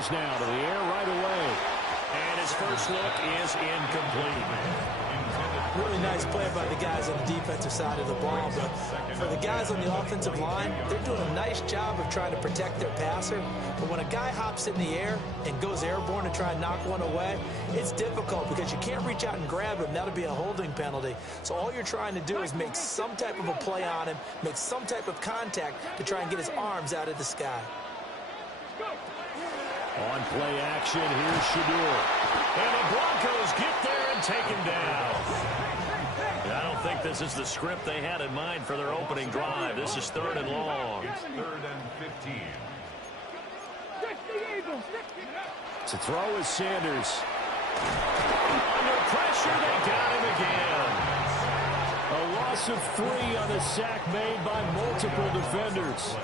Sanders now to the air right away. And his first look is incomplete. Really nice play by the guys on the defensive side of the ball, but for the guys on the offensive line, they're doing a nice job of trying to protect their passer. But when a guy hops in the air and goes airborne to try and knock one away, it's difficult because you can't reach out and grab him. That'll be a holding penalty. So all you're trying to do is make some type of a play on him, make some type of contact to try and get his arms out of the sky. On play action, here's Shadur. And the Broncos get there and take him down. I don't think this is the script they had in mind for their opening drive. This is 3rd and long. It's 3rd and 15. To throw is Sanders. Under pressure, they got him again. A loss of 3 on the sack made by multiple defenders.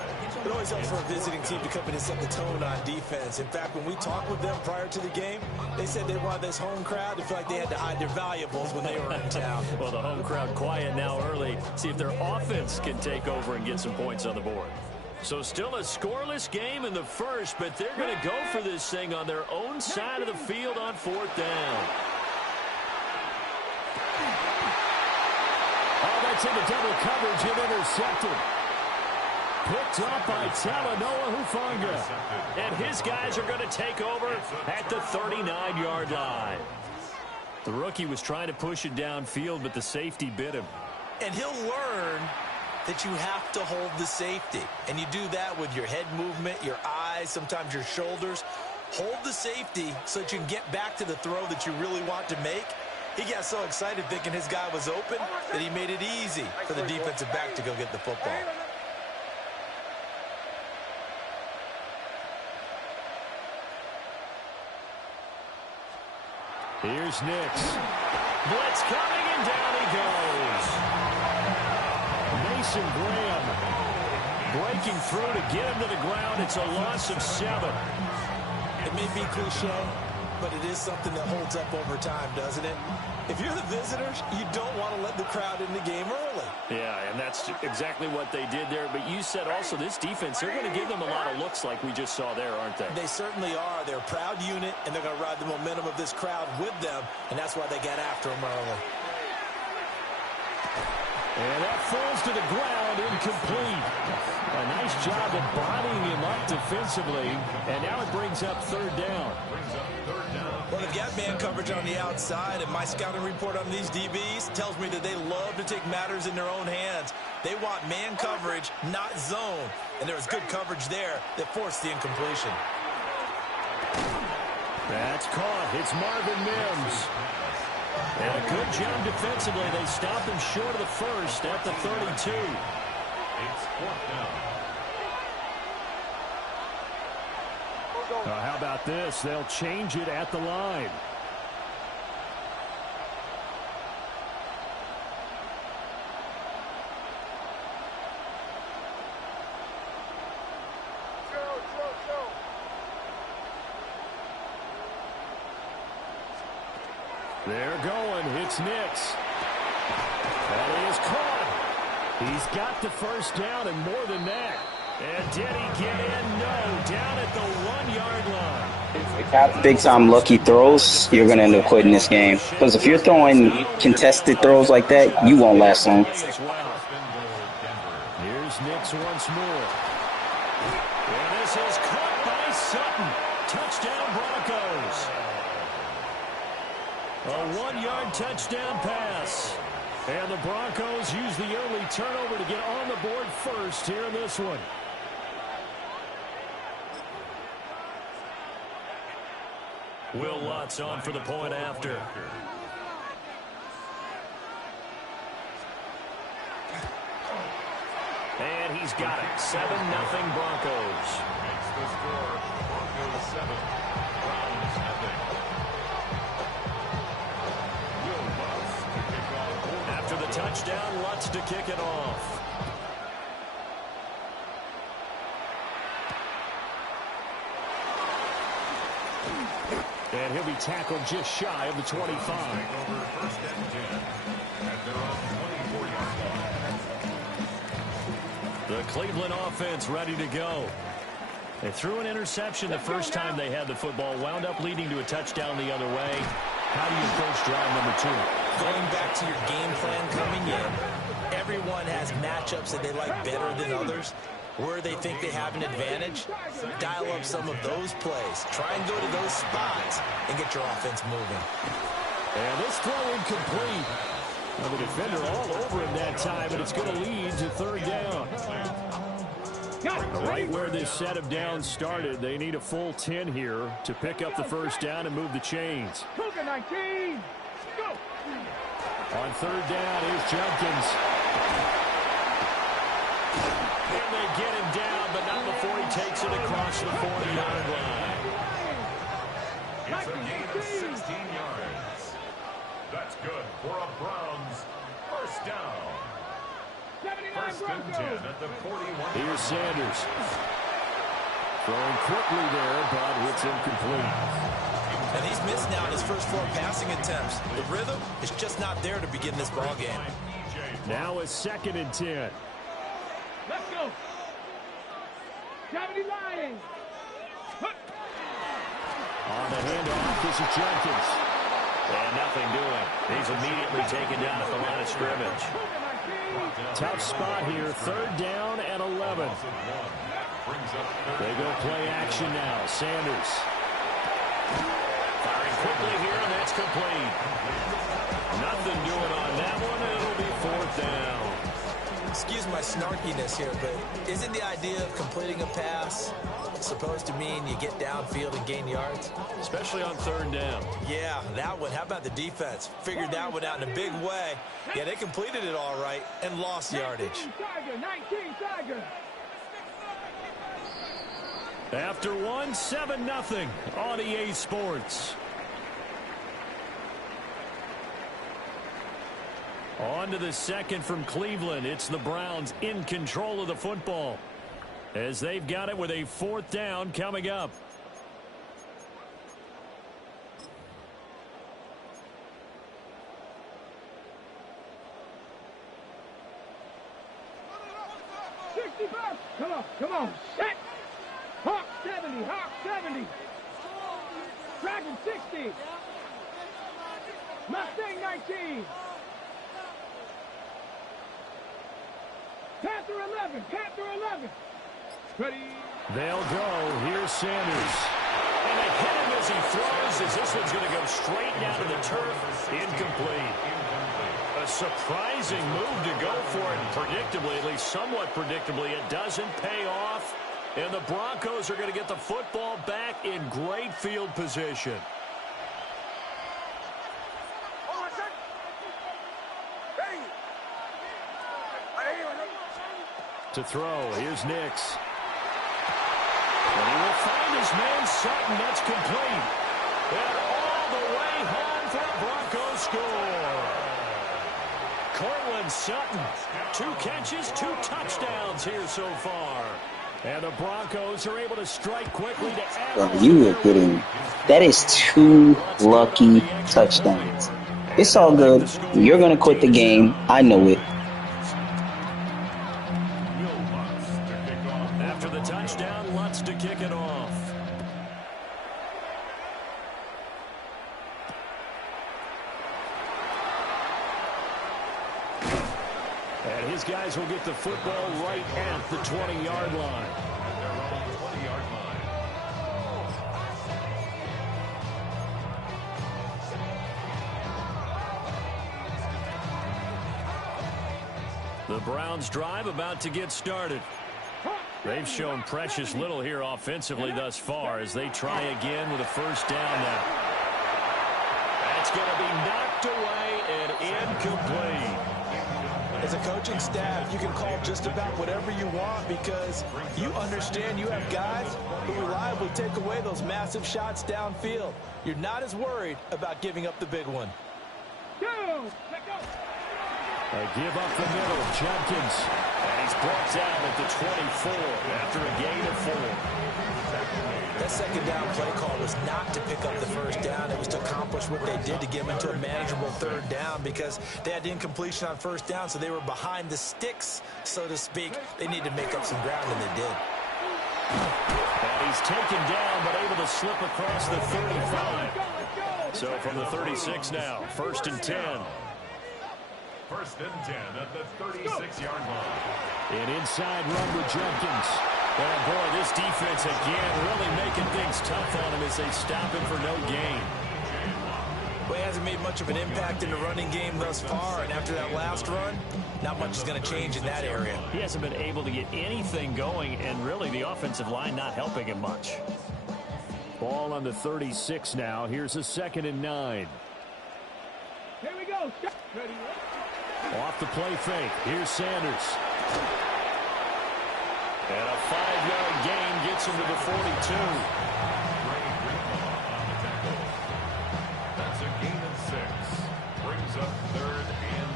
It always helps for a visiting team to come in and set the tone on defense. In fact, when we talked with them prior to the game, they said they wanted this home crowd to feel like they had to hide their valuables when they were in town. Well, the home crowd quiet now early. See if their offense can take over and get some points on the board. So still a scoreless game in the first, but they're going to go for this thing on their own side of the field on 4th down. Oh, that's into double coverage and intercepted. Picked up by Talanoa Hufanga. And his guys are going to take over at the 39-yard line. The rookie was trying to push it downfield, but the safety bit him. And he'll learn that you have to hold the safety. And you do that with your head movement, your eyes, sometimes your shoulders. Hold the safety so that you can get back to the throw that you really want to make. He got so excited thinking his guy was open that he made it easy for the defensive back to go get the football. Here's Nix. Blitz coming, and down he goes. Mason Graham breaking through to get him to the ground. It's a loss of 7. It may be cliche, but it is something that holds up over time, doesn't it? If you're the visitors, you don't want to let the crowd in the game early. Yeah, and that's exactly what they did there. But you said also this defense, they're going to give them a lot of looks like we just saw there, aren't they? They certainly are. They're a proud unit, and they're going to ride the momentum of this crowd with them, and that's why they got after them early. And that falls to the ground, incomplete. A nice job of bodying him up defensively, and now it brings up 3rd down. Well, they've got man coverage on the outside, and my scouting report on these DBs tells me that they love to take matters in their own hands. They want man coverage, not zone, and there was good coverage there that forced the incompletion. That's caught. It's Marvin Mims. And a good job defensively. They stopped him short of the first at the 32. It's 4th down. How about this? They'll change it at the line. They're going. It's Nix. That is caught. He's got the first down and more than that. And did he get in? No. Down at the 1-yard line. Big-time lucky throws, you're going to end up quitting this game. Because if you're throwing contested throws like that, you won't last long. Here's Nix once more. And this is caught by Sutton. Touchdown Broncos. A 1-yard touchdown pass. And the Broncos use the early turnover to get on the board first here in this one. Will Lutz on for the point after. And he's got it. 7-0 Broncos. Makes the score. Broncos 7. Browns nothing. Will Lutz to kick off. After the touchdown, Lutz to kick it off. And he'll be tackled just shy of the 25. Over 1st and 10. At their own 24-yard line. The Cleveland offense ready to go. They threw an interception the first time they had the football, wound up leading to a touchdown the other way. How do you approach drive number 2? Going back to your game plan coming in, everyone has matchups that they like better than others. Where they think they have an advantage, dial up some of those plays. Try and go to those spots and get your offense moving. And this throw incomplete. Now the defender all over him that time, and it's going to lead to third down. Right where this set of downs started, they need a full 10 here to pick up the first down and move the chains. On third down, here's Jenkins. And they get him down, but not before he takes it across the 40-yard line. It's a gain of 16 yards. That's good for a Browns first down. First and 10 at the 41. Here's Sanders. Throwing quickly there, but it's incomplete. And he's missed now in his first 4 passing attempts. The rhythm is just not there to begin this ball game. Now a second and 10. Let's go. 70 Lions. On the handoff, this is Jenkins. And nothing doing. He's immediately taken down at the line of scrimmage. Tough spot here, third down and 11. They go play action now. Sanders. Firing quickly here, and that's complete. Nothing doing on that one, and it'll be fourth down. Excuse my snarkiness here, but isn't the idea of completing a pass supposed to mean you get downfield and gain yards? Especially on third down. Yeah, that one. How about the defense? Figured that one out in a big way. Yeah, they completed it all right and lost yardage. 19 Tiger. After one, 7-0 on EA Sports. On to the second from Cleveland. It's the Browns in control of the football as they've got it with a fourth down coming up. Come on. Set. Hawk 70. Hawk 70. Dragon 60. Mustang 19. Panther 11. Panther 11. Ready. They'll go. Here's Sanders. And they hit him as he throws, as this one's going to go straight down to the turf. Incomplete. A surprising move to go for it. Predictably, at least somewhat predictably, it doesn't pay off. And the Broncos are going to get the football back in great field position. To throw, here's Nix. And he will find his man Sutton. That's complete. And all the way home for a Broncos score. Cortland Sutton, 2 catches, 2 touchdowns here so far. And the Broncos are able to strike quickly to add. Well, you are getting, that is 2 lucky touchdowns. It's all good. You're going to quit the game. I know it. After the touchdown, Lutz to kick it off. And his guys will get the football right at the 20-yard line. The Browns drive about to get started. They've shown precious little here offensively thus far as they try again with a first down now. That's going to be knocked away and incomplete. As a coaching staff, you can call just about whatever you want because you understand you have guys who reliably take away those massive shots downfield. You're not as worried about giving up the big one. A give up the middle, Jenkins. And he's brought down at the 24 after a gain of 4. That second down play call was not to pick up the first down. It was to accomplish what they did to get them into a manageable third down because they had incompletion on first down, so they were behind the sticks, so to speak. They needed to make up some ground, and they did. And he's taken down, but able to slip across the 35. So from the 36 now, 1st and 10. 1st and 10 at the 36-yard line. An inside run with Jenkins. And boy, this defense again really making things tough on him as they stop him for no gain. Well, he hasn't made much of an impact in the running game thus far, and after that last run, not much is going to change in that area. He hasn't been able to get anything going, and really the offensive line not helping him much. Ball on the 36 now. Here's a 2nd and 9. Here we go. Ready. Off the play fake. Here's Sanders. And a 5-yard gain gets him to the 42. That's a gain of 6. Brings up 3rd and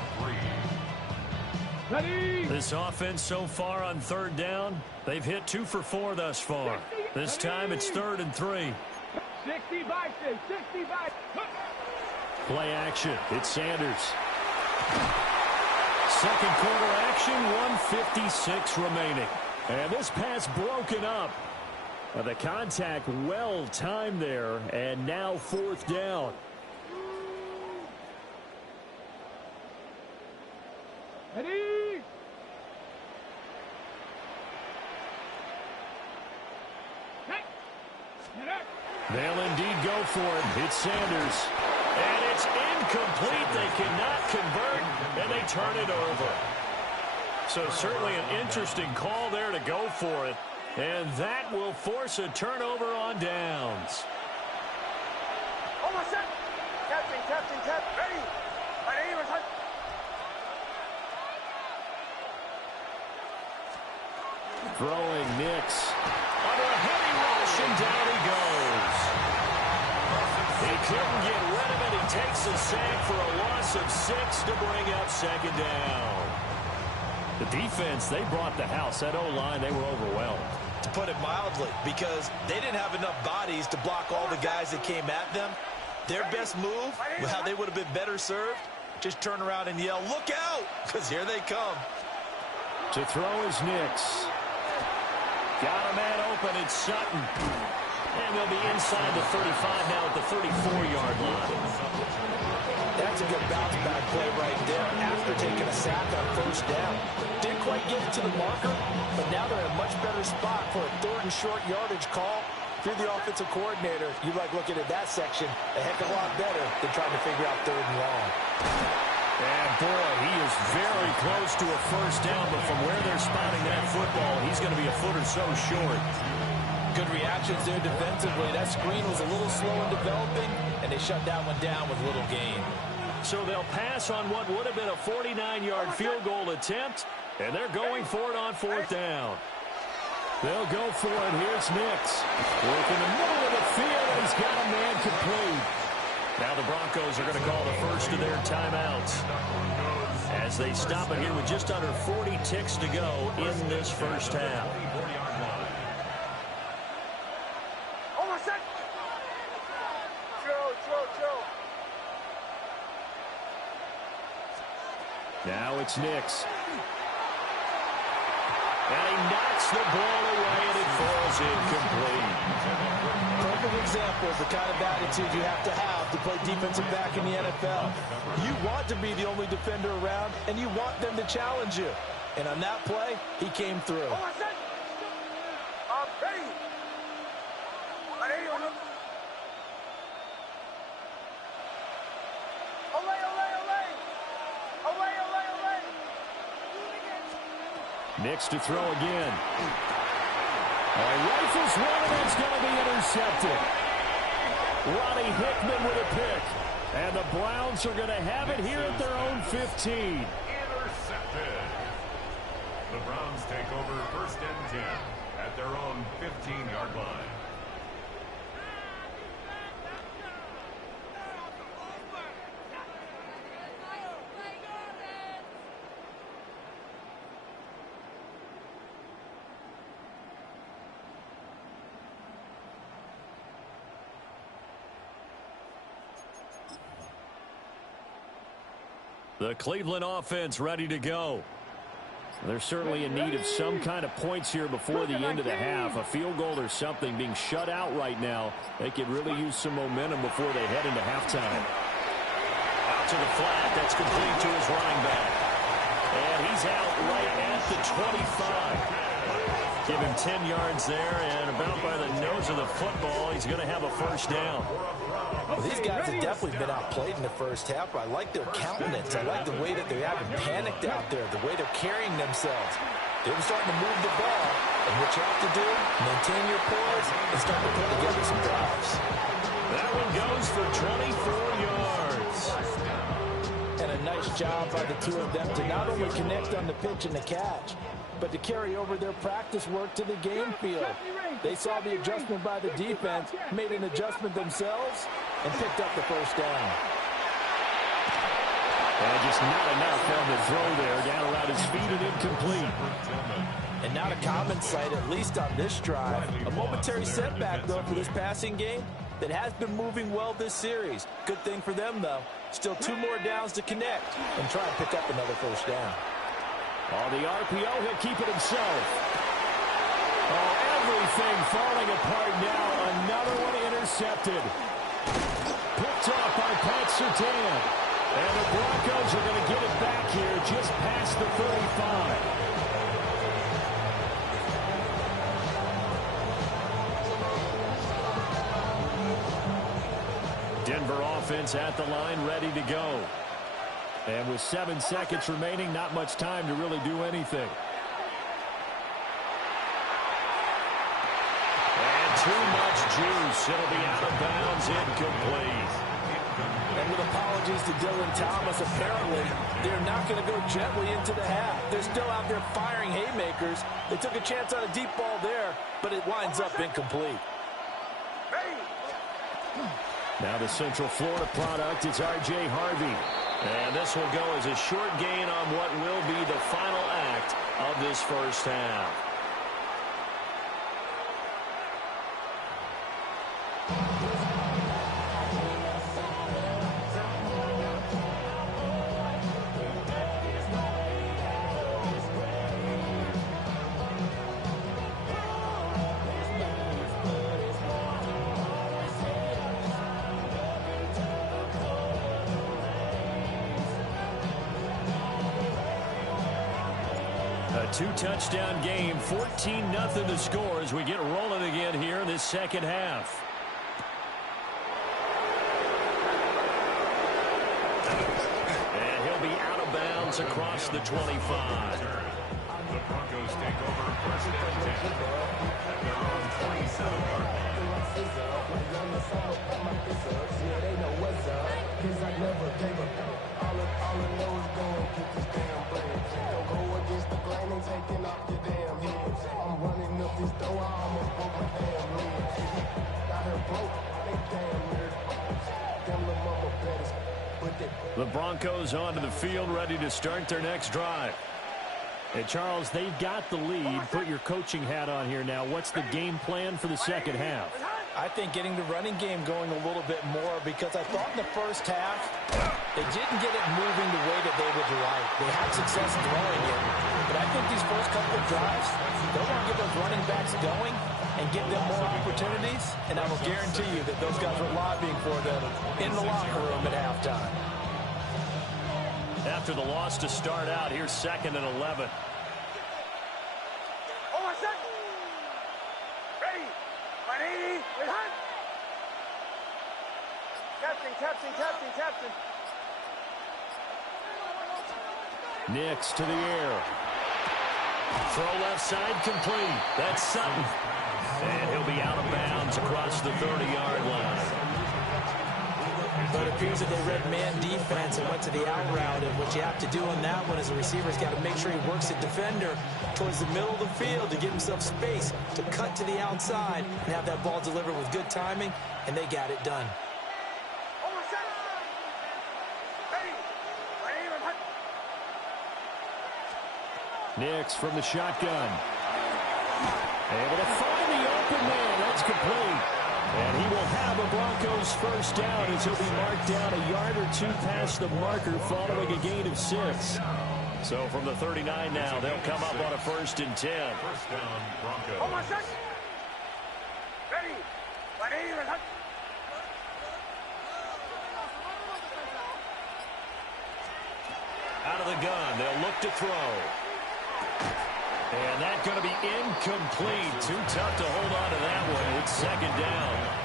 3. Ready. This offense so far on 3rd down, they've hit 2 for 4 thus far. This time it's 3rd and 3. 65, 65. Play action. It's Sanders. 2nd quarter action, 1:56 remaining. And this pass broken up. The contact well timed there, and now 4th down. Ready. They'll indeed go for it. It's Sanders. And it's incomplete. They cannot convert, and they turn it over. So certainly an interesting call there to go for it. And that will force a turnover on downs. Almost set. Captain. Ready. Throwing Nix. Under a heavy rush, and down he goes. He couldn't get rid of it. He takes a sack for a loss of 6 to bring up 2nd down. The defense, they brought the house. That O-line, they were overwhelmed. To put it mildly, because they didn't have enough bodies to block all the guys that came at them. Their best move, how they would have been better served, just turn around and yell, "Look out!" because here they come. To throw is Nix. Got a man open. It's Sutton. And they'll be inside the 35 now at the 34-yard line. That's a good bounce back play right there after taking a sack on 1st down. Didn't quite get it to the marker, but now they're in a much better spot for a 3rd and short yardage call. If you're the offensive coordinator, you like looking at that section a heck of a lot better than trying to figure out 3rd and long. And boy, he is very close to a 1st down, but from where they're spotting that football, he's going to be a foot or so short. Good reactions there defensively. That screen was a little slow in developing, and they shut that one down with little gain. So they'll pass on what would have been a 49-yard field goal attempt, and they're going for it on 4th down. They'll go for it. Here's Nix. Working the middle of the field, and he's got a man complete. Now the Broncos are going to call the first of their timeouts as they stop it here with just under 40 ticks to go in this 1st half. Almost set. Chill. Now it's Nix. And he knocks the ball away, and it falls incomplete. Perfect example of the kind of attitude you have to play defensive back in the NFL. You want to be the only defender around, and you want them to challenge you. And on that play, he came through. Almost set. Ready. Nix to throw again. Rifles one, and it's going to be intercepted. Ronnie Hickman with a pick. And the Browns are going to have it here at their own 15. Intercepted. The Browns take over 1st and 10 at their own 15-yard line. The Cleveland offense ready to go. They're certainly in need of some kind of points here before the end of the half. A field goal or something. Being shut out right now, they could really use some momentum before they head into halftime. Out to the flat. That's complete to his running back. And he's out right at the 25. Give him 10 yards there, and about by the nose of the football, he's going to have a first down. Well, these guys have definitely been outplayed in the first half. I like their countenance. I like the way that they haven't panicked out there, the way they're carrying themselves. They're starting to move the ball, and what you have to do, maintain your poise and start to put together some drives. That one goes for 24 yards. And a nice job by the two of them to not only connect on the pitch and the catch, but to carry over their practice work to the game field. They saw the adjustment by the defense, made an adjustment themselves, and picked up the first down. And just not enough on the throw there. Down around his feet and incomplete. And not a common sight, at least on this drive. A momentary setback, though, for this passing game that has been moving well this series. Good thing for them, though. Still 2 more downs to connect and try and pick up another first down. On the RPO, he'll keep it himself. Oh, everything falling apart now. Another one intercepted. Picked off by Pat Surtain. And the Broncos are going to get it back here just past the 35. Denver offense at the line, ready to go. And with 7 seconds remaining, not much time to really do anything. And too much juice. It'll be out of bounds, incomplete. And with apologies to Dylan Thomas, apparently they're not going to go gently into the half. They're still out there firing haymakers. They took a chance on a deep ball there, but it winds up incomplete. Now the Central Florida product is R.J. Harvey. And this will go as a short gain on what will be the final act of this first half. A 2-touchdown game, 14-0 to score as we get rolling again here in this second half. And he'll be out of bounds across the 25. The Broncos take over first and 10 at their own 27-yard line. The Broncos onto the field, ready to start their next drive. And Charles, they've got the lead. Put your coaching hat on here now. What's the game plan for the second half? I think getting the running game going a little bit more, because I thought in the first half they didn't get it moving the way that they would like. They had success throwing it, but I think these first couple of drives, they want to get those running backs going and give them more opportunities, and I will guarantee you that those guys were lobbying for them in the locker room at halftime. After the loss to start out, here's 2nd and 11. Captain. Nix to the air. Throw left side complete. That's Sutton. And he'll be out of bounds across the 30-yard line. But it appears that they read man defense and went to the out route. And what you have to do on that one is the receiver's got to make sure he works the defender towards the middle of the field to give himself space to cut to the outside and have that ball delivered with good timing, and they got it done. Nix from the shotgun. Able to find the open man. That's complete. And he will have a Broncos first down as he'll be marked down a yard or two past the marker following a gain of 6. So from the 39 now, they'll come up on a 1st and 10. First down, Broncos. Ready. Out of the gun, they'll look to throw. And that's going to be incomplete. Too tough to hold on to that one. It's 2nd down.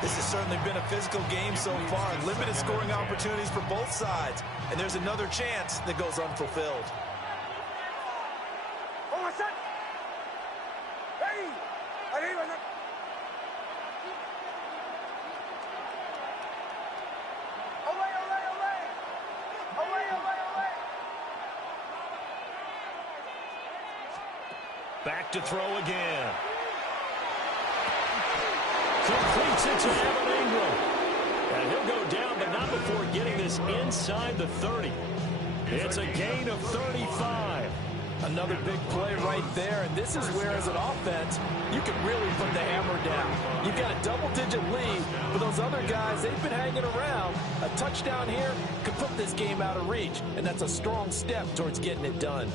This has certainly been a physical game so far. Limited scoring opportunities for both sides. And there's another chance that goes unfulfilled. Back to throw again. Completes it to Evan Ingram. And he'll go down, but not before getting this inside the 30. It's a gain of 35. Another big play right there, and this is where, as an offense, you can really put the hammer down. You've got a double-digit lead, but those other guys, they've been hanging around. A touchdown here could put this game out of reach, and that's a strong step towards getting it done.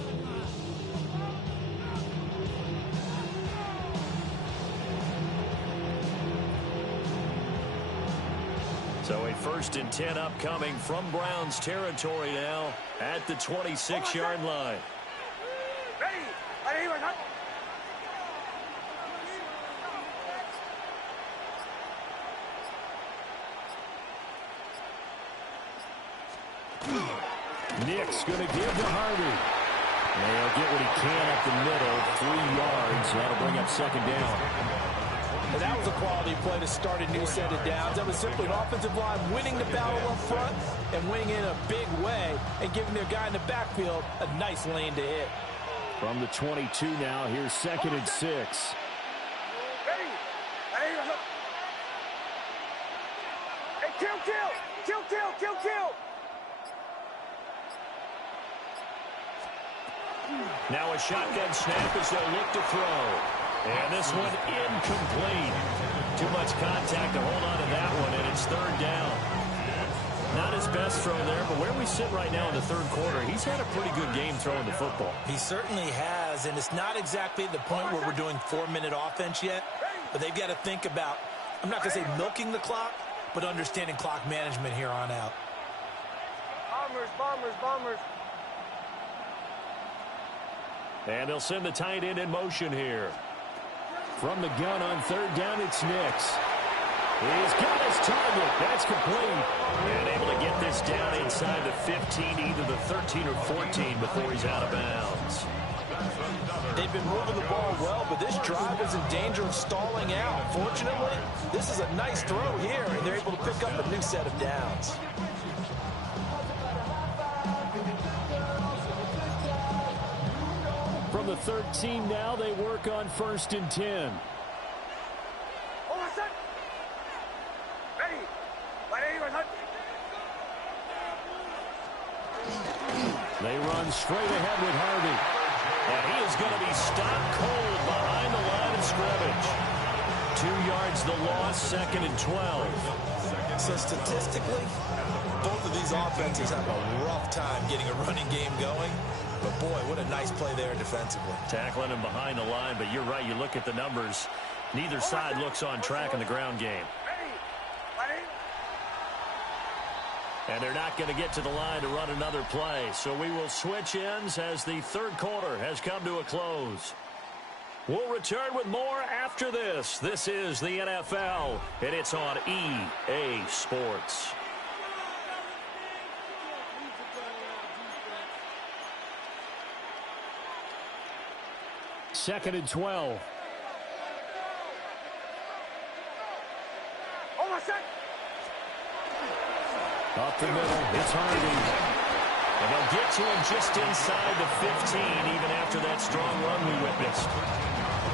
So a 1st and 10 upcoming from Browns territory now at the 26-yard line. Nick's going to give to Harvey. And he'll get what he can up the middle, 3 yards. That'll bring up 2nd down. And that was a quality play to start a new set of downs. That was simply an offensive line winning the battle up front and winning in a big way and giving their guy in the backfield a nice lane to hit. From the 22 now, here's 2nd and 6. Kill. Now a shotgun snap as they'll look to throw. And this one incomplete. Too much contact to hold on to that one, and it's 3rd down. Not his best throw there, but where we sit right now in the 3rd quarter, he's had a pretty good game throwing the football. He certainly has, and it's not exactly the point where we're doing 4-minute offense yet, but they've got to think about, I'm not going to say milking the clock, but understanding clock management here on out. Bombers. And they'll send the tight end in motion here. From the gun on 3rd down, it's Nix. He's got his target. That's complete. And able to get this down inside the 15, either the 13 or 14 before he's out of bounds. They've been moving the ball well, but this drive is in danger of stalling out. Fortunately, this is a nice throw here, and they're able to pick up a new set of downs. From the 13 now, they work on 1st and 10. They run straight ahead with Harvey. And he is going to be stopped cold behind the line of scrimmage. 2 yards the loss, 2nd and 12. So statistically, both of these offenses have a rough time getting a running game going. But boy, what a nice play there defensively. Tackling him behind the line, but you're right, you look at the numbers. Neither side looks on track in the ground game. And they're not going to get to the line to run another play. So we will switch ends as the 3rd quarter has come to a close. We'll return with more after this. This is the NFL, and it's on EA Sports. Second and 12. Up the middle, it's Harvey. And they'll get to him just inside the 15, even after that strong run we witnessed.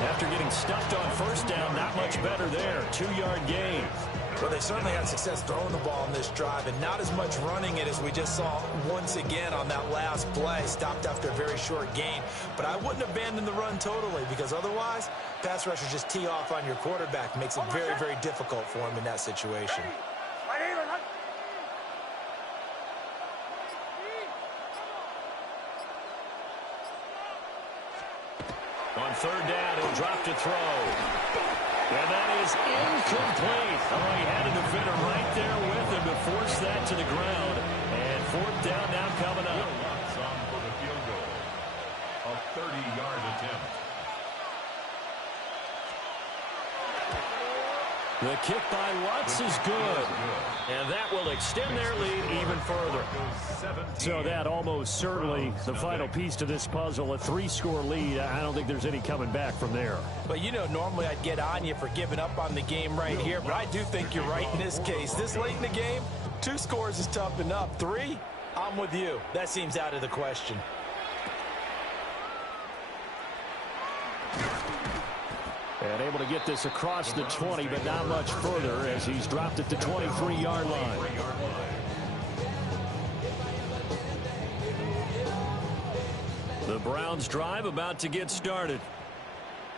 After getting stuffed on 1st down, not much better there. 2-yard gain. Well, they certainly had success throwing the ball in this drive, and not as much running it as we just saw once again on that last play. Stopped after a very short gain. But I wouldn't abandon the run totally, because otherwise, pass rushers just tee off on your quarterback. Makes it very, very difficult for him in that situation. On third down, he'll drop to throw. And that is incomplete. Oh, he had a defender right there with him to force that to the ground. And fourth down now coming up. On for the field goal. A 30-yard attempt. The kick by Lutz is good. And that will extend their lead even further. So that almost certainly the final piece to this puzzle, a 3-score lead. I don't think there's any coming back from there. But, you know, normally I'd get on you for giving up on the game right here, but I do think you're right in this case. This late in the game, 2 scores is tough enough. 3, I'm with you. That seems out of the question. And able to get this across the 20, but not much further as he's dropped at the 23-yard line. The Browns drive about to get started.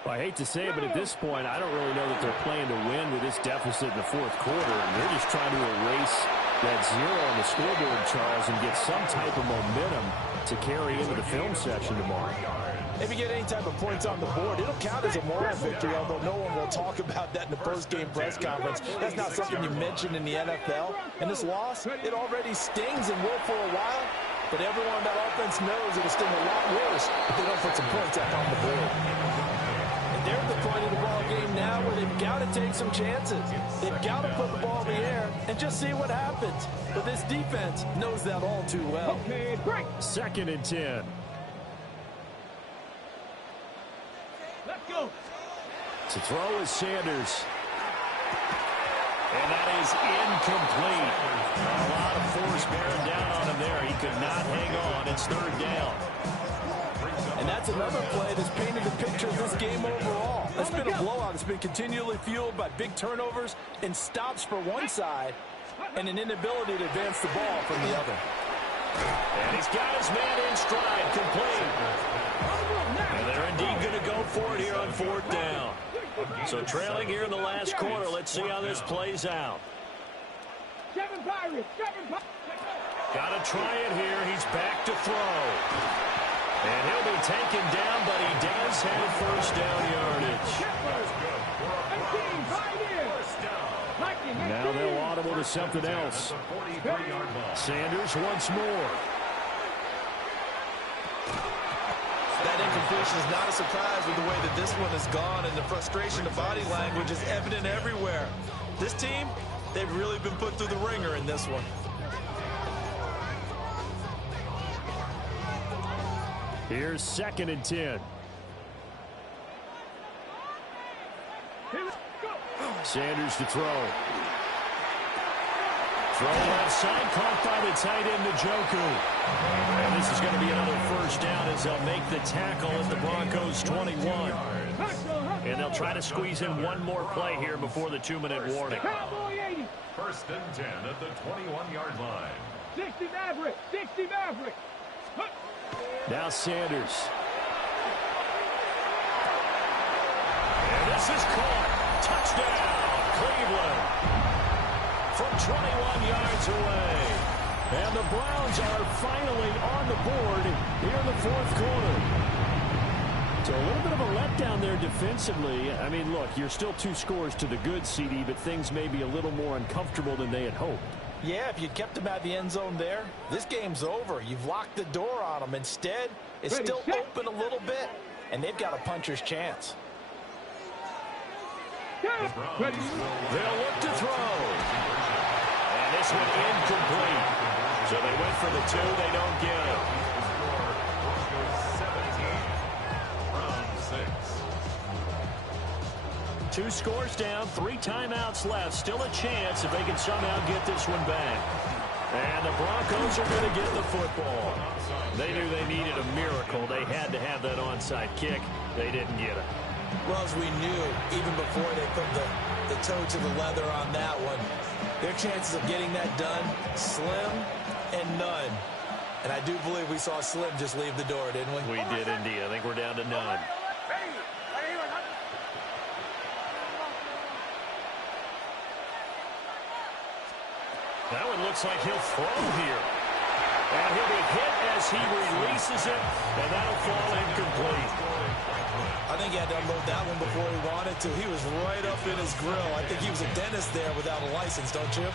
Well, I hate to say it, but at this point, I don't really know that they're playing to win with this deficit in the fourth quarter. And they're just trying to erase that 0 on the scoreboard, Charles, and get some type of momentum to carry into the film section tomorrow. If you get any type of points on the board, it'll count as a moral victory, although no one will talk about that in the post-game press conference. That's not something you mention in the NFL. And this loss, it already stings and will for a while, but everyone on that offense knows it'll sting a lot worse if they don't put some points up on the board. And they're at the point of the ball game now where they've got to take some chances. They've got to put the ball in the air and just see what happens. But this defense knows that all too well. Okay, break. 2nd and 10. Let's go. To throw is Sanders. And that is incomplete. A lot of force bearing down on him there. He could not hang on. It's 3rd down. And that's another play that's painted the picture of this game overall. It's been a blowout. It's been continually fueled by big turnovers and stops for one side and an inability to advance the ball from the other. And he's got his man in stride, complete. And they're indeed going to go for it here on 4th down. So trailing here in the last quarter. Let's see how this plays out. 7 Pirates. Got to try it here. He's back to throw. And he'll be taken down, but he does have first down yardage. Now they'll audible to something else. Sanders once more. That incompletion is not a surprise with the way that this one has gone, and the frustration, the body language is evident everywhere. This team, they've really been put through the ringer in this one. Here's 2nd and 10. Sanders to throw. Throw left side, caught by the tight end, Njoku. And this is going to be another first down as they'll make the tackle at the Broncos 21. And they'll try to squeeze in one more play here before the 2-minute warning. 1st and 10 at the 21-yard line. 60 Maverick. 60 Maverick. Now Sanders. And this is caught. Touchdown, Cleveland. From 21 yards away. And the Browns are finally on the board here in the 4th quarter. So a little bit of a letdown there defensively. I mean, look, you're still 2 scores to the good, CD, but things may be a little more uncomfortable than they had hoped. Yeah, if you'd kept them out of the end zone there, this game's over. You've locked the door on them. Instead, it's still open a little bit, and they've got a puncher's chance. They'll look to throw. And this one incomplete. So they went for the 2. They don't get it. 2 scores down, 3 timeouts left. Still a chance if they can somehow get this one back. And the Broncos are going to get the football. They knew they needed a miracle. They had to have that onside kick. They didn't get it. Well, as we knew, even before they put the toe to the leather on that one, their chances of getting that done, slim and none. And I do believe we saw Slim just leave the door, didn't we? We did indeed. I think we're down to none. That one looks like he'll throw here. And he'll be hit as he releases it, and that'll fall incomplete. I think he had to unload that one before he wanted to. He was right up in his grill. I think he was a dentist there without a license, don't you?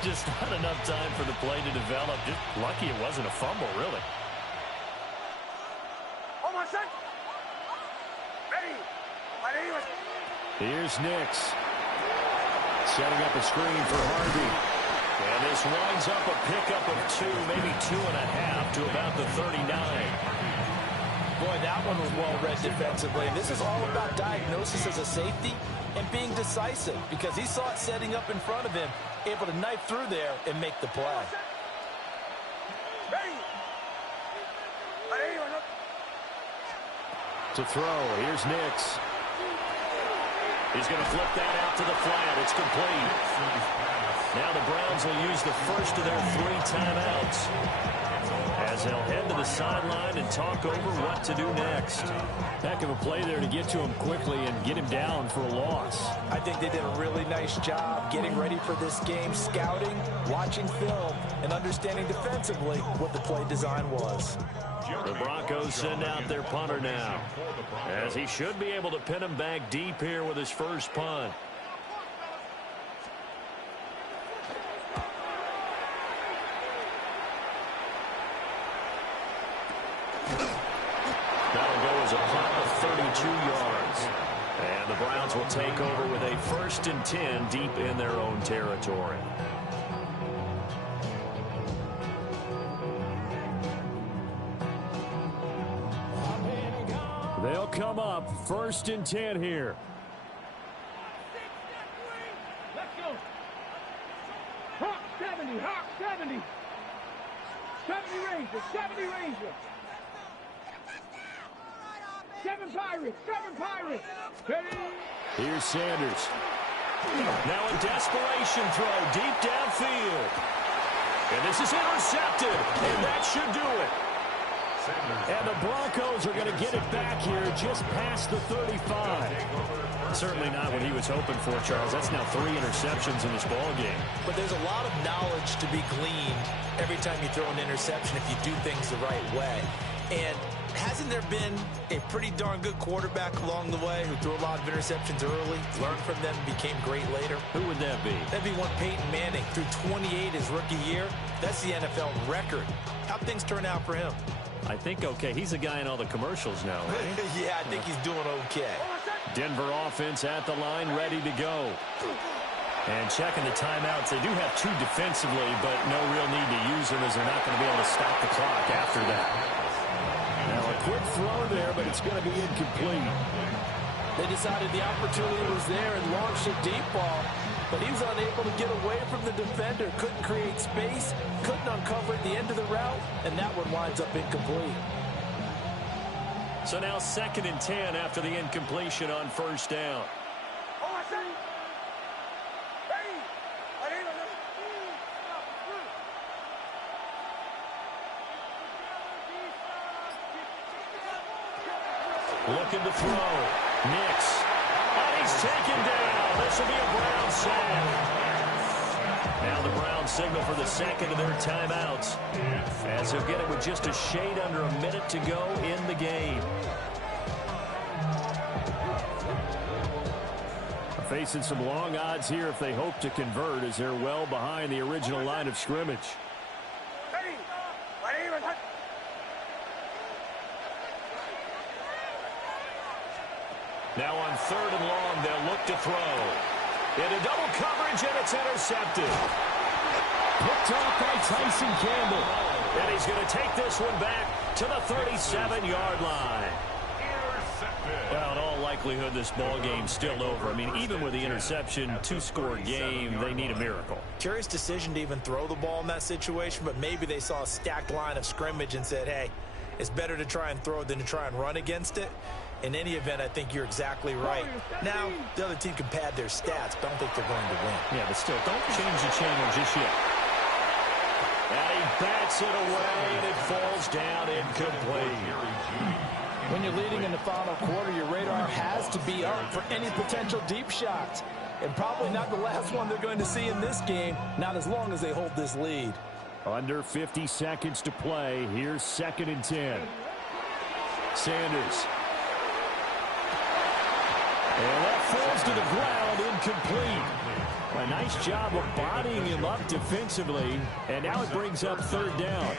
Just not enough time for the play to develop. Just lucky it wasn't a fumble, really. Here's Nix. Setting up a screen for Harvey. And this winds up a pickup of 2, maybe 2.5 to about the 39. Boy, that one was well read defensively. This is all about diagnosis as a safety and being decisive because he saw it setting up in front of him, able to knife through there and make the play. To throw, here's Nix. He's going to flip that out to the flat. It's complete. Now the Browns will use the first of their 3 timeouts as they'll head to the sideline and talk over what to do next. Heck of a play there to get to him quickly and get him down for a loss. I think they did a really nice job getting ready for this game, scouting, watching film, and understanding defensively what the play design was. The Broncos send out their punter now, as he should be able to pin him back deep here with his first punt. That'll go as a punt of 32 yards. And the Browns will take over with a 1st and 10 deep in their own territory. They'll come up 1st and 10 here. Let's go. Hawk 70, Hawk 70. 70 Ranger, 70 Ranger. 7 Pirates, 7 Pirates. Here's Sanders. Now a desperation throw deep downfield. And this is intercepted, and that should do it. And the Broncos are going to get it back here just past the 35. Certainly not what he was hoping for, Charles. That's now 3 interceptions in this ball game. But there's a lot of knowledge to be gleaned every time you throw an interception if you do things the right way. And hasn't there been a pretty darn good quarterback along the way who threw a lot of interceptions early, learned from them, and became great later? Who would that be? That'd be one Peyton Manning. Threw 28 his rookie year. That's the NFL record. How'd things turn out for him? I think okay. He's the guy in all the commercials now, right? Yeah, I think he's doing okay. Denver offense at the line, ready to go. And checking the timeouts, they do have 2 defensively, but no real need to use them as they're not going to be able to stop the clock after that. Now a quick throw there, but it's going to be incomplete. They decided the opportunity was there and launched a deep ball, but he was unable to get away from the defender, couldn't create space, couldn't uncover at the end of the route, and that one winds up incomplete. So now 2nd and 10 after the incompletion on 1st down. Looking to throw. Nix. And he's taken down. This will be a Brown sack. Now the Browns signal for the 2nd of their timeouts, as they'll get it with just a shade under a minute to go in the game. Facing some long odds here if they hope to convert, as they're well behind the original line of scrimmage. Now on 3rd and long, they'll look to throw. Into double coverage, and it's intercepted. Picked off by Tyson Campbell. And he's going to take this one back to the 37-yard line. Well, in all likelihood, this ball game's still over. I mean, even with the interception, 2-score game, they need a miracle. Curious decision to even throw the ball in that situation, but maybe they saw a stacked line of scrimmage and said, hey, it's better to try and throw than to try and run against it. In any event, I think you're exactly right. Now, the other team can pad their stats, but I don't think they're going to win. Yeah, but still, don't change the channel just yet. And he bats it away, and it falls down incomplete. When you're leading in the final quarter, your radar has to be up for any potential deep shots. And probably not the last one they're going to see in this game, not as long as they hold this lead. Under 50 seconds to play. Here's 2nd and 10. Sanders. And that falls to the ground, incomplete. A nice job of bodying him up defensively. And now it brings up 3rd down.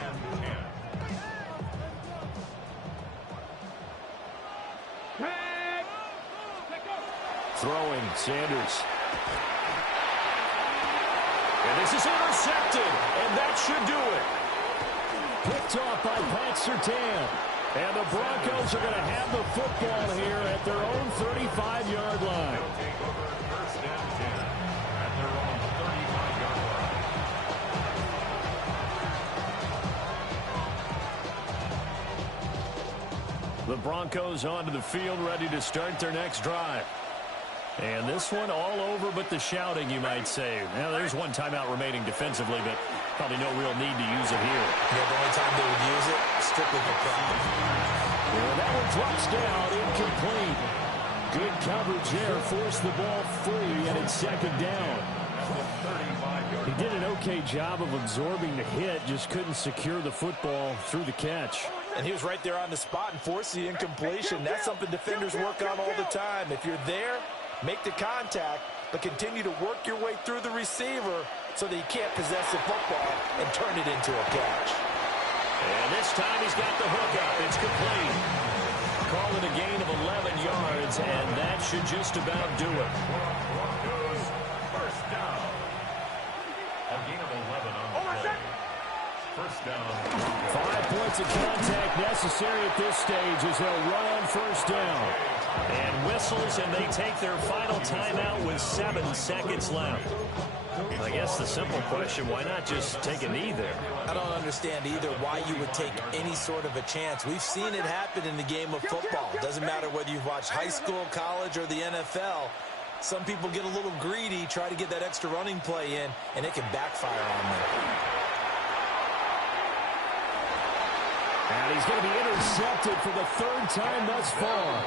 Throwing, Sanders. And this is intercepted, and that should do it. Picked off by Pat Surtain. And the Broncos are going to have the football here at their own 35-yard line. The Broncos onto the field, ready to start their next drive. And this one all over but the shouting, you might say. Now, there's one timeout remaining defensively, but probably no real need to use it here. Yeah, the only time they would use it, strictly for pride. Well, that one drops down, incomplete. Good coverage there, forced the ball free, and it's 2nd down. He did an okay job of absorbing the hit, just couldn't secure the football through the catch. And he was right there on the spot and forced the incompletion. That's something defenders work on all the time. If you're there, make the contact, but continue to work your way through the receiver so that he can't possess the football and turn it into a catch. And this time he's got the hook up. It's complete. Call it a gain of 11 yards, and that should just about do it. First down. A gain of 11 on the play. First down. 5 points of contact necessary at this stage as they'll run on 1st down. And whistles, and they take their final timeout with 7 seconds left. I guess the simple question, why not just take a knee there? I don't understand either why you would take any sort of a chance. We've seen it happen in the game of football. Doesn't matter whether you've watched high school, college, or the NFL. Some people get a little greedy, try to get that extra running play in, and it can backfire on them. And he's going to be intercepted for the 3rd time thus far.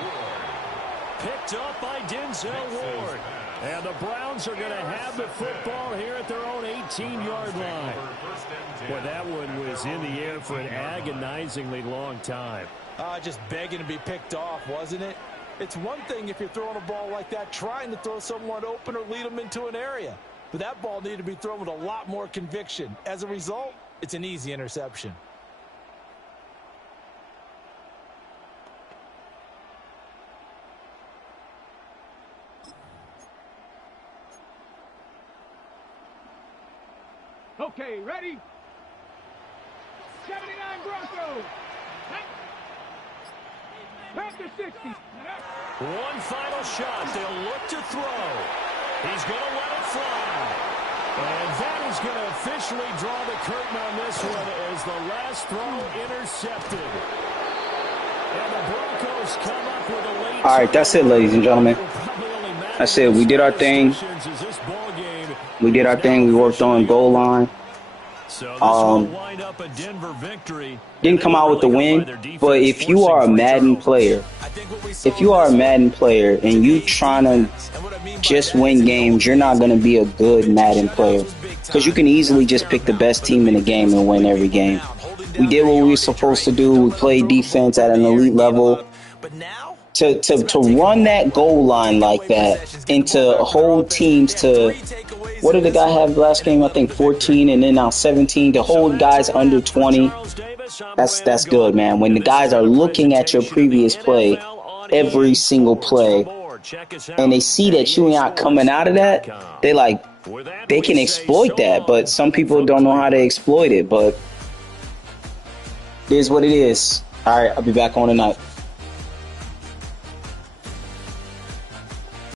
Picked up by Denzel Ward. And the Browns are going to have the football here at their own 18-yard line. Boy, that one was in the air for an agonizingly long time. Just begging to be picked off, wasn't it? It's one thing if you're throwing a ball like that, trying to throw someone open or lead them into an area. But that ball needed to be thrown with a lot more conviction. As a result, it's an easy interception. Okay, ready? 79 Broncos. Panther 60. One final shot. They'll look to throw. He's going to let it fly. And that is going to officially draw the curtain on this one as the last throw intercepted. And the Broncos come up with a late... All right, that's it, ladies and gentlemen. That's it. We did our thing. We did our thing. We worked on goal line. Didn't come out with the win, but if you are a Madden player, and you trying to just win games, you're not going to be a good Madden player because you can easily just pick the best team in the game and win every game. We did what we were supposed to do. We played defense at an elite level. To run that goal line like that and to hold teams to, what did the guy have last game? I think 14 and then now 17. To hold guys under 20, that's good, man. When the guys are looking at your previous play, every single play, and they see that you're not coming out of that, they can exploit that. But some people don't know how to exploit it. But it is what it is. All right, I'll be back on tonight.